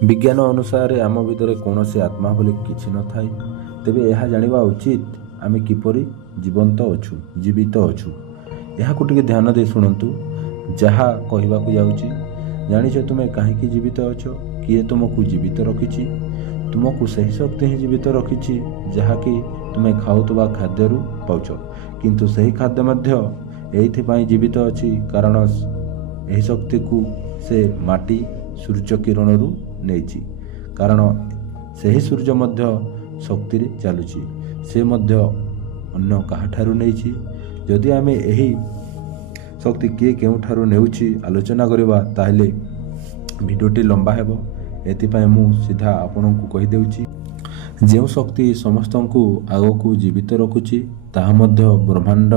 विज्ञान अनुसार आम भितर कौन आत्मा बोली किसी न थाए। तेबे यह जानिबा उचित आमे किपरि जीवंत अछु जीवित अछु। यह को टिके ध्यान दे शुणु। जहा कहवाकू जाउची जानिछ तुमे काहेकि जीवित अछ, किए तुमको जीवित रखिछि। तुमको सही शक्ति ही जीवित रखिछि जहाँकि तुमे खाउतबा खाद्यरू पाउछ। किंतु सही खाद्य मध्य एइथिपाई जीवित अछि कारण एही शक्ति को से माटी सूर्य किरणरू नेइछि। कारण सही सूर्य मध्य शक्ति रे चालुछि, से मध्य अन्य काहाठारू नेइछि। जदि आमे एही शक्ति किए केउठारू नेउछि आलोचना करिबा ताहेले भिडियोटी लंबा हेबो। एथिपाई मु सीधा आपनकू कहि देउछि जे शक्ति समस्तंकु आगकू जीवित रखुछि ताहा मध्य ब्रह्मांड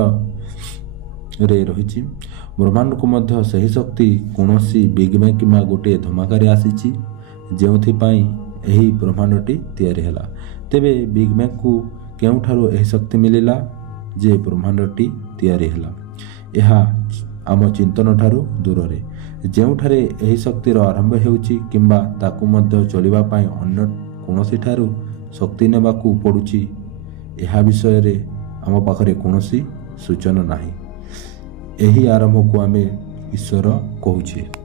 रे रहिछि। ब्रह्मांड को मध्य सही शक्ति कोनोसी बिग बैंग किमा गोटे धमाकारे आसीछि जेउथिपाई एही ब्रह्मांडटी तैयारी हैला। तेबे बिग बैंग को केउठारू एही शक्ति मिलिला जे ब्रह्मांडटी तैयारी हैला। एहा आम चिंतन ठारू दूर रे जेउठारे एही शक्तिर आरंभ हेउछि किंबा ताकू मध्य चलिबा पाई अन्य कोनोसी ठारू शक्ति नेबाकू पडुछि एहा विषय रे आम पाखरे कोनोसी सूचना नाही। एही आरंभ को आमे ईश्वर कहूछे।